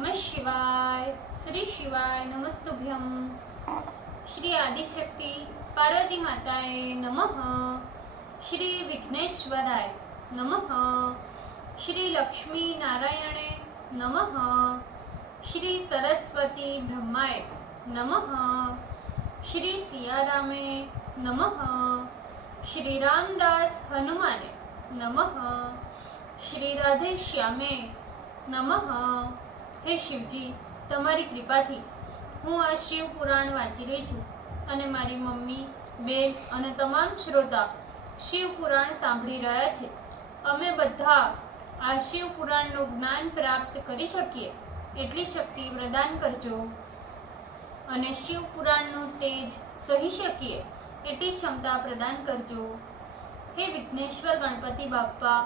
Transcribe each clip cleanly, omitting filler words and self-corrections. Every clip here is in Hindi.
नमः शिवाय। श्री शिवाय नमस्तुभ्यं। श्री आदिशक्ति पार्वती माताए नमः। श्री विघ्नेश्वराय नमः। श्री लक्ष्मी नारायणे नमः। श्री सरस्वती ब्रह्माय नमः। श्री सियारामे नमः। श्री रामदास हनुमाने नमः। श्री राधे श्यामे नमः। हे शिवजी, તમારી કૃપાથી હું આ શિવ પુરાણ વાંચી રહી છું અને મારી મમ્મી, બેન અને તમામ શ્રોતા શિવ પુરાણ સાંભળી રહ્યા છે। અમે બધા આ શિવ પુરાણનું જ્ઞાન પ્રાપ્ત કરી શકીએ એટલી શક્તિ પ્રદાન કરજો અને શિવ પુરાણનું તેજ સહી શકીએ એટલી ક્ષમતા પ્રદાન કરજો। હે વિઘ્નેશ્વર ગણપતિ બાપ્પા,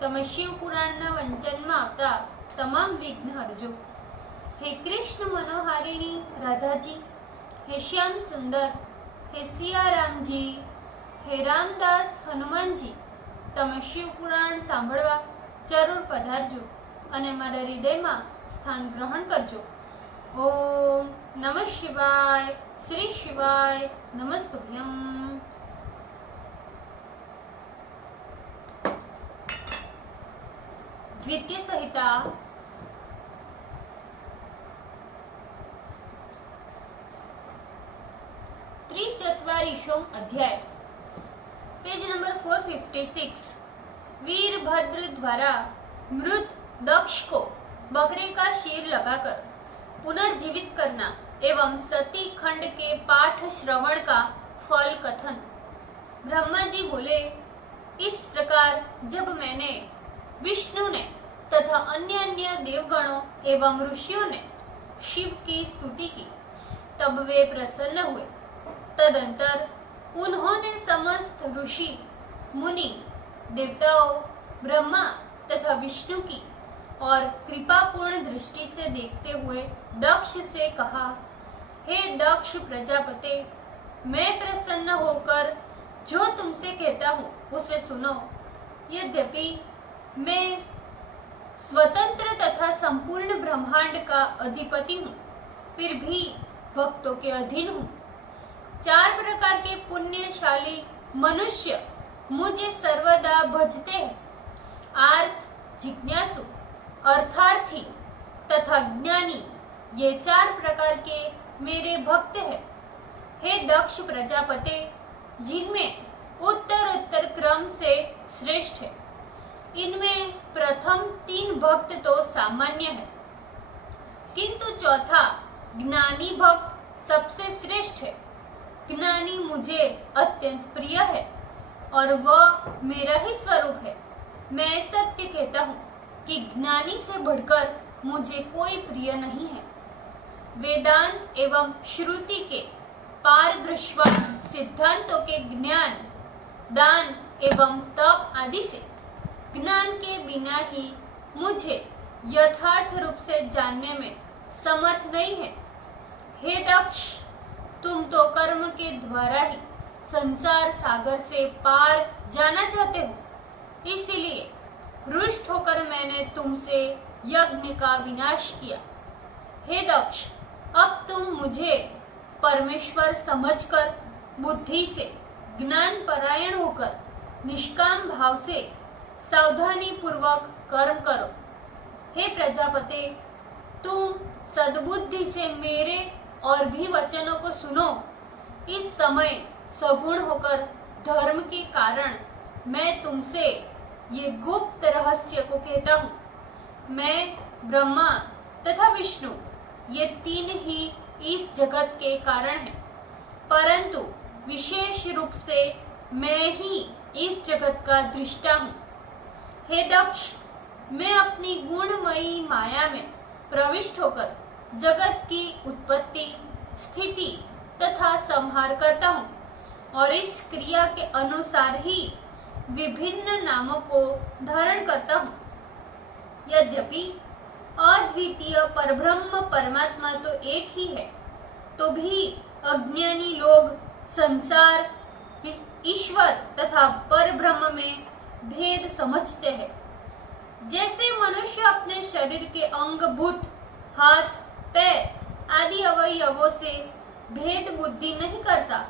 તમે શિવ પુરાણના વંચનમાં આવતા તમામ વિઘ્ન હરજો। हे कृष्ण मनोहारिणी राधा जी, हे श्याम सुंदर, हे सियाराम जी, हे रामदास हनुमान जी, तमे शिव पुराण सांभळवा जरूर पधारजो अने मारा हृदयमां स्थान ग्रहण करजो। ओम नमः शिवाय। श्री शिवाय नमस्तुभ्यं। द्वितीय संहिता त्रिचत्वारिशों अध्याय, पेज नंबर 456। वीरभद्र द्वारा मृत दक्ष को बकरे का शीर लगाकर पुनर्जीवित करना एवं सती खंड के पाठ श्रवण का फल कथन। ब्रह्मा जी बोले, इस प्रकार जब मैंने विष्णु ने तथा अन्य अन्य देवगणों एवं ऋषियों ने शिव की स्तुति की, तब वे प्रसन्न हुए। तदंतर उन्होंने समस्त ऋषि, मुनि, देवताओं, ब्रह्मा तथा विष्णु की और कृपापूर्ण दृष्टि से देखते हुए दक्ष से कहा, हे दक्ष प्रजापते, मैं प्रसन्न होकर जो तुमसे कहता हूँ उसे सुनो। यद्यपि मैं स्वतंत्र तथा संपूर्ण ब्रह्मांड का अधिपति हूँ, फिर भी भक्तों के अधीन हूँ। 4 प्रकार के पुण्यशाली मनुष्य मुझे सर्वदा भजते हैं। आर्त, जिज्ञासु, अर्थार्थी तथा ज्ञानी, ये 4 प्रकार के मेरे भक्त हैं। हे दक्ष प्रजापते, जिनमें उत्तर क्रम से श्रेष्ठ है, इनमें प्रथम 3 भक्त तो सामान्य है, किंतु चौथा ज्ञानी भक्त सबसे श्रेष्ठ है। ज्ञानी मुझे अत्यंत प्रिय है और वह मेरा ही स्वरूप है। मैं सत्य कहता हूँ कि ज्ञानी से बढ़कर मुझे कोई प्रिय नहीं है। वेदांत एवं श्रुति के पारदृश्य सिद्धांतों के ज्ञान, दान एवं तप आदि से ज्ञान के बिना ही मुझे यथार्थ रूप से जानने में समर्थ नहीं है। हे दक्ष, तुम तो कर्म के द्वारा ही संसार सागर से पार जाना चाहते हो, इसीलिए रुष्ट होकर मैंने तुमसे यज्ञ का विनाश किया। हे दक्ष, अब तुम मुझे परमेश्वर समझकर बुद्धि से ज्ञान परायण होकर निष्काम भाव से सावधानी पूर्वक कर्म करो। हे प्रजापते, तुम सद्बुद्धि से मेरे और भी वचनों को सुनो। इस समय सगुण होकर धर्म के कारण मैं तुमसे ये गुप्त रहस्य को कहता हूँ। मैं, ब्रह्मा तथा विष्णु, ये 3 ही इस जगत के कारण हैं, परंतु विशेष रूप से मैं ही इस जगत का दृष्टा हूँ। हे दक्ष, मैं अपनी गुणमयी माया में प्रविष्ट होकर जगत की उत्पत्ति, स्थिति तथा संहार करता हूँ और इस क्रिया के अनुसार ही विभिन्न नामों को धारण करता हूँ। यद्यपि अद्वितीय परब्रह्म परमात्मा तो एक ही है, तो भी अज्ञानी लोग संसार, ईश्वर तथा परब्रह्म में भेद समझते हैं। जैसे मनुष्य अपने शरीर के अंगभूत हाथ, पैर आदि अवयवों से भेद बुद्धि नहीं करता,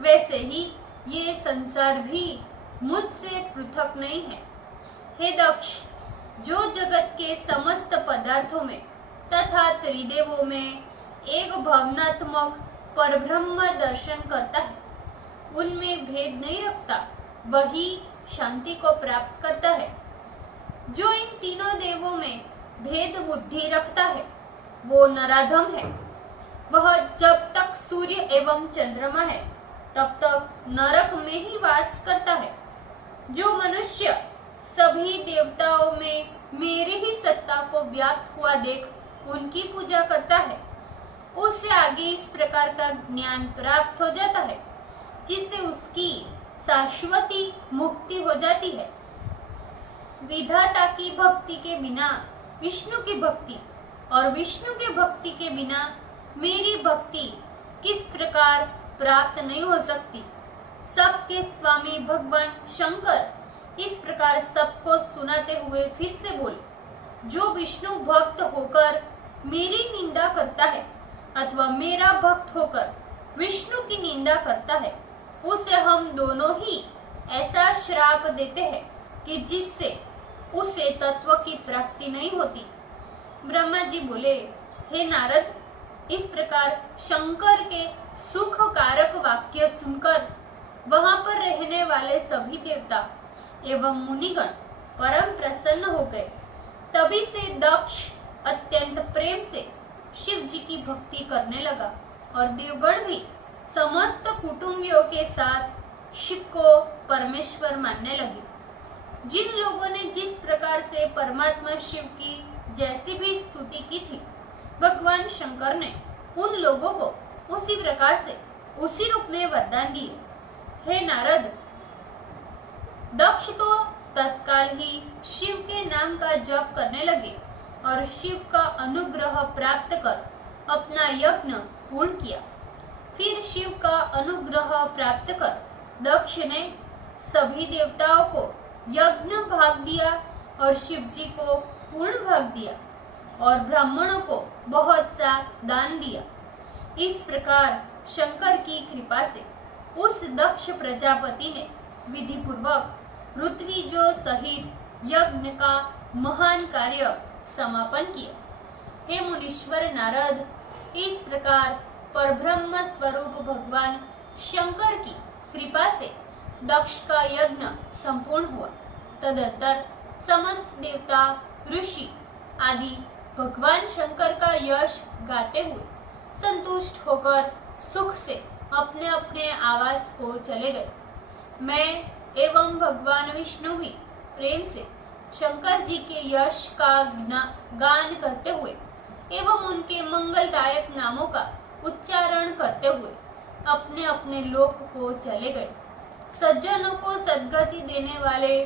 वैसे ही ये संसार भी मुझसे पृथक नहीं है। हे दक्ष, जो जगत के समस्त पदार्थों में तथा त्रिदेवों में एक भावनात्मक परब्रह्म दर्शन करता है, उनमें भेद नहीं रखता, वही शांति को प्राप्त करता है। जो इन तीनों देवों में भेद बुद्धि रखता है, वो नराधम है। वह जब तक सूर्य एवं चंद्रमा है, तब तक नरक में ही वास करता है। जो मनुष्य सभी देवताओं में मेरी ही सत्ता को व्याप्त हुआ देख उनकी पूजा करता है, उससे आगे इस प्रकार का ज्ञान प्राप्त हो जाता है, जिससे उसकी शाश्वती मुक्ति हो जाती है। विधाता की भक्ति के बिना विष्णु की भक्ति और विष्णु के भक्ति के बिना मेरी भक्ति किस प्रकार प्राप्त नहीं हो सकती। सबके स्वामी भगवान शंकर इस प्रकार सबको सुनाते हुए फिर से बोले, जो विष्णु भक्त होकर मेरी निंदा करता है अथवा मेरा भक्त होकर विष्णु की निंदा करता है, उसे हम दोनों ही ऐसा श्राप देते हैं कि जिससे उसे तत्व की प्राप्ति नहीं होती। ब्रह्मा जी बोले, हे नारद, इस प्रकार शंकर के सुख कारक वाक्य सुनकर वहां पर रहने वाले सभी देवता एवं मुनिगण परम प्रसन्न हो गए। तभी से दक्ष अत्यंत प्रेम से शिव जी की भक्ति करने लगा और देवगण भी समस्त कुटुंबियों के साथ शिव को परमेश्वर मानने लगे। जिन लोगों ने जिस प्रकार से परमात्मा शिव की जैसी भी स्तुति की थी, भगवान शंकर ने उन लोगों को उसी प्रकार से उसी रूप में वरदान दिए। हे नारद, दक्ष तो तत्काल ही शिव के नाम का जप करने लगे और शिव का अनुग्रह प्राप्त कर अपना यज्ञ पूर्ण किया। फिर शिव का अनुग्रह प्राप्त कर दक्ष ने सभी देवताओं को यज्ञ भाग दिया और शिव जी को पूर्ण भाग दिया और ब्राह्मणों को बहुत सा दान दिया। इस प्रकार शंकर की कृपा से उस दक्ष प्रजापति ने विधि पूर्वक पृथ्वी जो सहित यज्ञ का महान कार्य समापन किया। हे मुनीश्वर नारद, इस प्रकार परब्रह्म स्वरूप भगवान शंकर की कृपा से दक्ष का यज्ञ संपूर्ण हुआ। तदंतर समस्त देवता, ऋषि आदि भगवान शंकर का यश गाते हुए संतुष्ट होकर सुख से अपने अपने आवास को चले गए। मैं एवं भगवान विष्णु भी प्रेम से शंकर जी के यश का गान करते हुए एवं उनके मंगलदायक नामों का उच्चारण करते हुए अपने अपने लोक को चले गए। सज्जनों को सद्गति देने वाले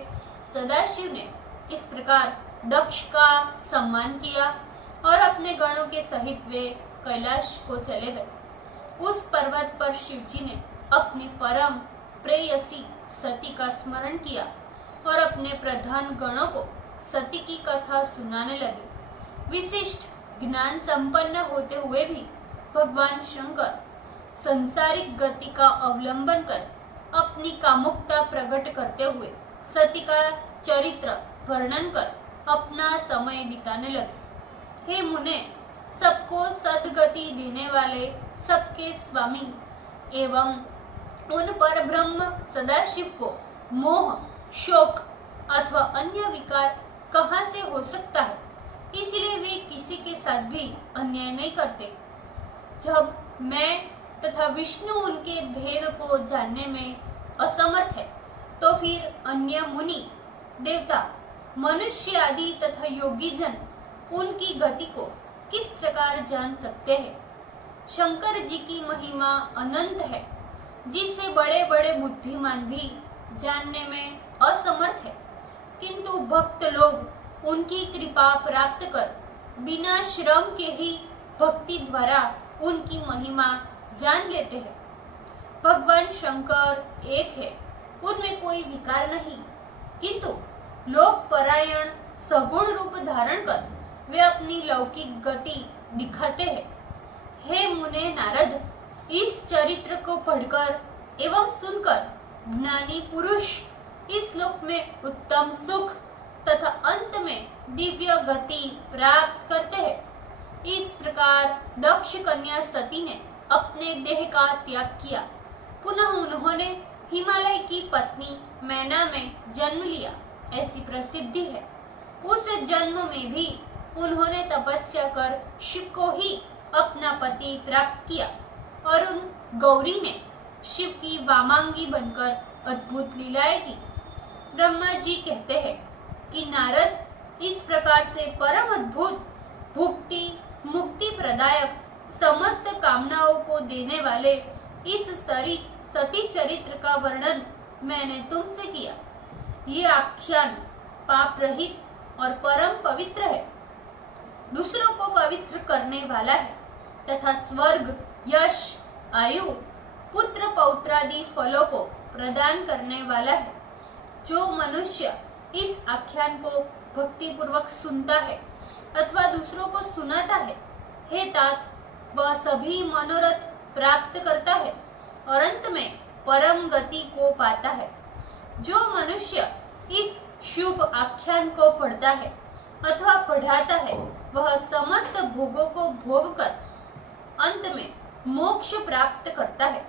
सदाशिव ने इस प्रकार दक्ष का सम्मान किया और अपने गणों के सहित वे कैलाश को चले गए। उस पर्वत पर शिव जी ने अपनी परम प्रेयसी सती का स्मरण किया और अपने प्रधान गणों को सती की कथा सुनाने लगे। विशिष्ट ज्ञान संपन्न होते हुए भी भगवान शंकर संसारिक गति का अवलंबन कर अपनी कामुकता प्रकट करते हुए सती का चरित्र वर्णन कर अपना समय बिताने लगे। हे मुने, सबको सद्गति देने वाले, सबके स्वामी एवं उन पर ब्रह्म सदाशिव को मोह, शोक अथवा अन्य विकार कहाँ से हो सकता है? इसलिए वे किसी के साथ भी अन्याय नहीं करते। जब मैं तथा विष्णु उनके भेद को जानने में असमर्थ है, तो फिर अन्य मुनि, देवता, मनुष्य आदि तथा योगी जन उनकी गति को किस प्रकार जान सकते हैं? शंकर जी की महिमा अनंत है, जिसे बड़े बड़े बुद्धिमान भी जानने में असमर्थ है, किंतु भक्त लोग उनकी कृपा प्राप्त कर बिना श्रम के ही भक्ति द्वारा उनकी महिमा जान लेते हैं। भगवान शंकर एक है, उनमें कोई विकार नहीं, किंतु लोक परायण सगुण रूप धारण कर वे अपनी लौकिक गति दिखाते हैं। हे मुने नारद, इस चरित्र को पढ़कर एवं सुनकर ज्ञानी पुरुष इस लोक में उत्तम सुख तथा अंत में दिव्य गति प्राप्त करते हैं। इस प्रकार दक्ष कन्या सती ने अपने देह का त्याग किया। पुनः उन्होंने हिमालय की पत्नी मैना में जन्म लिया, ऐसी प्रसिद्धि है। उस जन्म में भी उन्होंने तपस्या कर शिव को ही अपना पति प्राप्त किया और उन गौरी ने शिव की वामांगी बनकर अद्भुत लीलाएं की। ब्रह्मा जी कहते हैं कि नारद, इस प्रकार से परम अद्भुत भुक्ति मुक्ति प्रदायक समस्त कामनाओं को देने वाले इस सती चरित्र का वर्णन मैंने तुमसे किया। ये आख्यान पाप रहित और परम पवित्र है, दूसरों को पवित्र करने वाला है तथा स्वर्ग, यश, आयु, पुत्र पौत्रादि फलों को प्रदान करने वाला है। जो मनुष्य इस आख्यान को भक्ति पूर्वक सुनता है अथवा दूसरों को सुनाता है, हे तात, वह सभी मनोरथ प्राप्त करता है और अंत में परम गति को पाता है। जो मनुष्य इस शुभ आख्यान को पढ़ता है अथवा पढ़ाता है, वह समस्त भोगों को भोग कर अंत में मोक्ष प्राप्त करता है।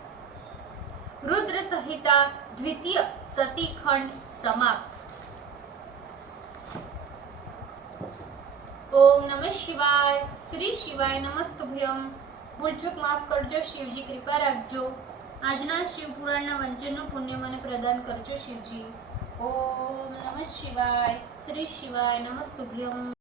रुद्र संहिता द्वितीय सती खंड समाप्त। ओम नमः शिवाय। श्री शिवाय नमस्तुभ्यम। ભૂલચૂક માફ કરજો, શિવજી કૃપા રાખજો। આજના શિવ પુરાણના વંચનનું પુણ્ય મને પ્રદાન કરજો શિવજી। ઓમ નમઃ શિવાય। શ્રી શિવાય નમસ્તુભ્યમ।